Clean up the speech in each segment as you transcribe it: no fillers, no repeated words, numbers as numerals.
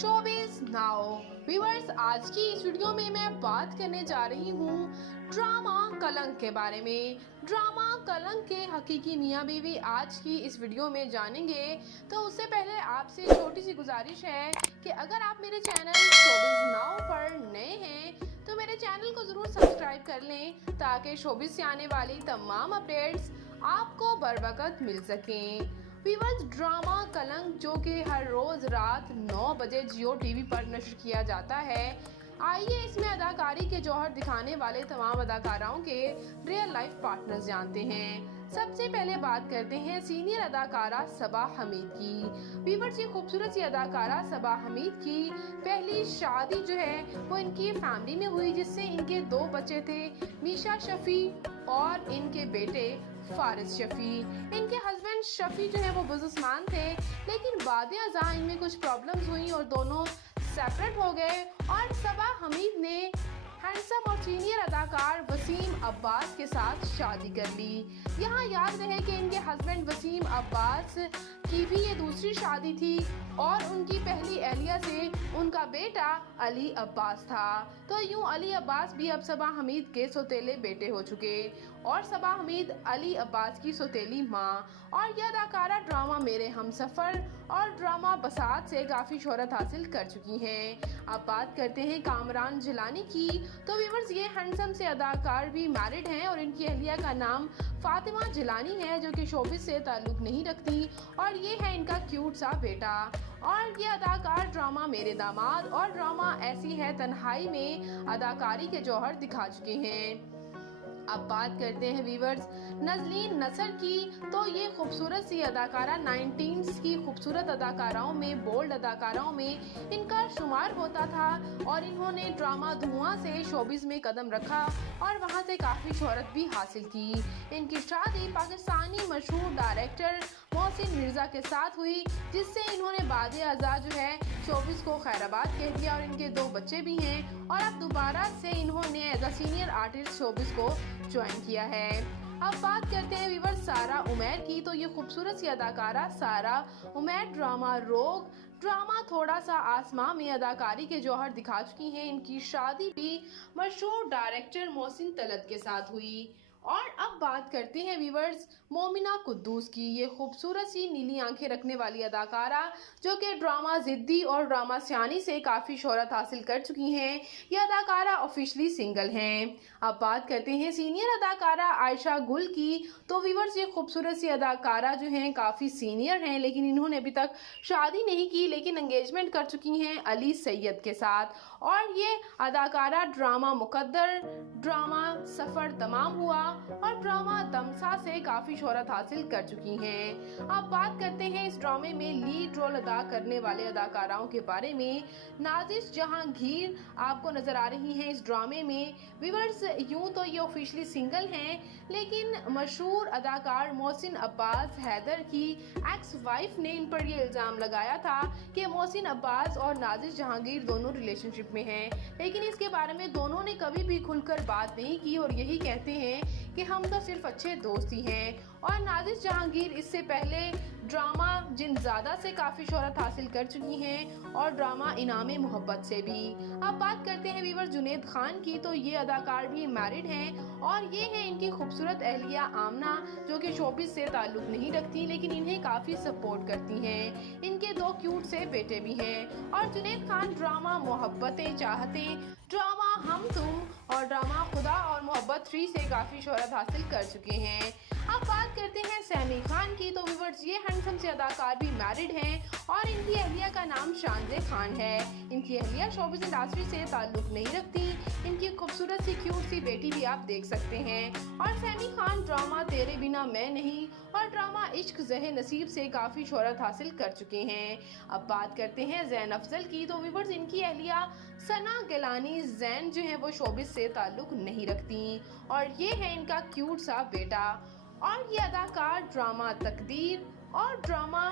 Showbiz now viewers, आज की इस वीडियो में मैं बात करने जा रही हूँ ड्रामा कलंक के बारे में। ड्रामा कलंक के हकीकी मियाँ बीवी आज की इस वीडियो में जानेंगे। तो उससे पहले आपसे छोटी सी गुजारिश है कि अगर आप मेरे चैनल शोबिज़ नाउ पर नए हैं तो मेरे चैनल को ज़रूर सब्सक्राइब कर लें ताकि शोबिज़ से आने वाली तमाम अपडेट्स आपको बरवकत मिल सकें। व्यूअर्स, ड्रामा कलंक जो कि हर रोज़ रात 9 बजे जियो टीवी पर नश्र किया जाता है। आइए इसमें अदाकारी के जौहर दिखाने वाले तमाम अदाकाराओं के रियल लाइफ पार्टनर्स जानते हैं। सबसे पहले बात करते हैं सीनियर अदाकारा सबा हमीद की। व्यूअर्स, ये खूबसूरत सी अदाकारा सबा हमीद की पहली शादी जो है वो इनकी फैमिली में हुई, जिससे इनके 2 बच्चे थे, मीशा शफी और इनके बेटे फारिस शफी। इनके हस्बैंड शफी जो है वो बिजनेसमैन थे, लेकिन बाद अज़ां इनमें कुछ प्रॉब्लम्स हुई और दोनों सेपरेट हो गए और सबा हमीद ने हैंडसम और सीनियर अदाकार वसीम अब्बास के साथ शादी कर ली। यहाँ याद रहे कि इनके हस्बैंड वसीम अब्बास की भी ये दूसरी शादी थी और उनकी पहली एहलिया से उनका बेटा अली अब्बास था। तो यूं अली अब्बास भी अब सबा हमीद के सौतेले बेटे हो चुके और सबा हमीद अली अब्बास की सौतेली माँ। और यह अदाकारा ड्रामा मेरे हमसफ़र और ड्रामा बसात से काफ़ी शोहरत हासिल कर चुकी हैं। अब बात करते हैं कामरान जिलानी की। तो व्यूअर्स, ये हैंडसम से अदाकार भी मैरिड हैं और इनकी अहलिया का नाम फातिमा जिलानी है, जो कि शोबिज़ से ताल्लुक़ नहीं रखती, और ये है इनका क्यूट सा बेटा। और ये अदाकार ड्रामा मेरे दामाद और ड्रामा ऐसी है तन्हाई में अदाकारी के जौहर दिखा चुके हैं। अब बात करते हैं व्यूअर्स नजलीन नसर की। तो ये खूबसूरत सी अदाकारा 19s की खूबसूरत अदाकाराओं में, बोल्ड अदाकाराओं में इनका शुमार होता था और इन्होंने ड्रामा धुआं से शोबिज़ में कदम रखा और वहां से काफ़ी शोहरत भी हासिल की। इनकी शादी पाकिस्तानी मशहूर डायरेक्टर मोहसिन मिर्ज़ा के साथ हुई, जिससे इन्होंने बादे अज़ा जो है शोबिज़ को खैराबाद कह दिया और इनके 2 बच्चे भी हैं और अब दोबारा से इन्होंने as a senior artist showbiz को ज्वाइन किया है। अब बात करते हैं व्यूअर्स सारा उमैर की। तो ये खूबसूरत सी अदाकारा सारा उमैर ड्रामा रोग, ड्रामा थोड़ा सा आसमां में अदाकारी के जौहर दिखा चुकी हैं। इनकी शादी भी मशहूर डायरेक्टर मोहसिन तलत के साथ हुई। और अब बात करते हैं व्यूअर्स मोमिना कुद्दूस की। ये खूबसूरत सी नीली आंखें रखने वाली अदाकारा जो कि ड्रामा ज़िद्दी और ड्रामा सियानी से काफ़ी शोहरत हासिल कर चुकी हैं। ये अदाकारा ऑफिशियली सिंगल हैं। अब बात करते हैं सीनियर अदाकारा आयशा गुल की। तो व्यूअर्स, ये खूबसूरत सी अदाकारा जो हैं काफ़ी सीनियर हैं, लेकिन इन्होंने अभी तक शादी नहीं की, लेकिन एंगेजमेंट कर चुकी हैं अली सैयद के साथ। और ये अदाकारा ड्रामा मुकद्दर, ड्रामा सफ़र तमाम हुआ और ड्रामा तमसा से काफ़ी शोहरत हासिल कर चुकी हैं। अब बात करते हैं इस ड्रामे में लीड रोल अदा करने वाले अदाकाराओं के बारे में। नाजिश जहांगीर आपको नज़र आ रही हैं इस ड्रामे में। व्यूअर्स, यूं तो ये ऑफिशियली सिंगल हैं, लेकिन मशहूर अदाकार मोहसिन अब्बास हैदर की एक्स वाइफ ने इन पर यह इल्ज़ाम लगाया था कि मोहसिन अब्बास और नाजिश जहांगीर दोनों रिलेशनशिप में हैं, लेकिन इसके बारे में दोनों ने कभी भी खुलकर बात नहीं की और यही कहते हैं कि हम तो सिर्फ अच्छे दोस्त ही हैं। और नाजिश जहांगीर इससे पहले ड्रामा जिनज़ादा से काफ़ी शोहरत हासिल कर चुकी हैं और ड्रामा इनामे मोहब्बत से भी। अब बात करते हैं व्यूअर्स जुनैद खान की। तो ये अदाकार भी मैरिड हैं और ये है इनकी खूबसूरत अहलिया आमना, जो कि शोबिज़ से ताल्लुक़ नहीं रखती, लेकिन इन्हें काफ़ी सपोर्ट करती हैं। इनके 2 क्यूट से बेटे भी हैं। और जुनैद खान ड्रामा मोहब्बतें चाहते, ड्रामा हम तुम और ड्रामा खुदा और मोहब्बत 3 से काफ़ी शोहरत हासिल कर चुके हैं। अब बात करते हैं सैमी खान की। तो व्यूअर्स, ये हैंडसम से अदाकार भी मैरिड हैं और इनकी अहलिया का नाम शानजे खान है। इनकी अहलिया शोबिज़ इंडस्ट्री से ताल्लुक़ नहीं रखती। इनकी खूबसूरत सी क्यूट सी बेटी भी आप देख सकते हैं। और सैमी खान ड्रामा तेरे बिना मैं नहीं और ड्रामा इश्क ज़हे नसीब से काफ़ी शोहरत हासिल कर चुके हैं। अब बात करते हैं ज़ैन अफजल की। तो व्यूअर्स, इनकी अहलिया सना गिलानी ज़ैन जो है वो शोबिज़ से ताल्लुक़ नहीं रखती और ये है इनका क्यूट सा बेटा। और ये अदाकार ड्रामा तकदीर और ड्रामा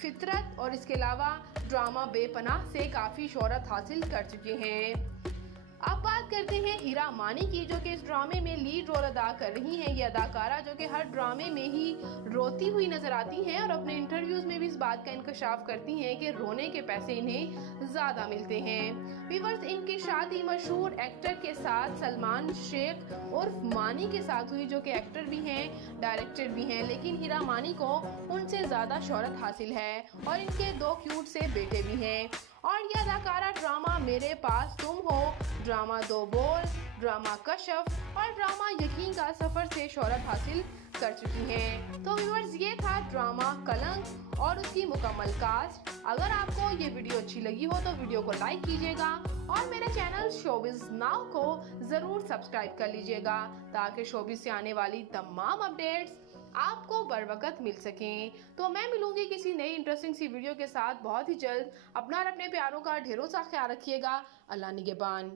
फितरत और इसके अलावा ड्रामा बेपनाह से काफ़ी शोहरत हासिल कर चुके हैं। अब बात करते हैं हीरा मानी की, जो कि इस ड्रामे में लीड रोल अदा कर रही हैं। ये अदाकारा जो कि हर ड्रामे में ही रोती हुई नजर आती हैं और अपने इंटरव्यूज में भी इस बात का इंकशाफ करती हैं कि रोने के पैसे इन्हें ज्यादा मिलते हैं। व्यूअर्स, इनकी शादी मशहूर एक्टर के साथ सलमान शेख उर्फ मानी के साथ हुई, जो कि एक्टर भी हैं, डायरेक्टर भी हैं, लेकिन हीरा मानी को उनसे ज्यादा शोहरत हासिल है और इनके 2 क्यूट से बेटे भी हैं। और यह अदाकारा ड्रामा मेरे पास तुम हो, ड्रामा दो बोल, ड्रामा कशफ और ड्रामा यकीन का सफर से शोहरत हासिल कर चुकी हैं। तो व्यूअर्स, ये था ड्रामा कलंक और उसकी मुकम्मल कास्ट। अगर आपको ये वीडियो अच्छी लगी हो तो वीडियो को लाइक कीजिएगा और मेरे चैनल शोबिज नाउ को ज़रूर सब्सक्राइब कर लीजिएगा, ताकि शोबिज से आने वाली तमाम अपडेट्स आपको बर वक्त मिल सकें। तो मैं मिलूंगी किसी नई इंटरेस्टिंग सी वीडियो के साथ बहुत ही जल्द। अपना और अपने प्यारों का ढेरों सा ख्याल रखिएगा। अल्लाह निगहबान।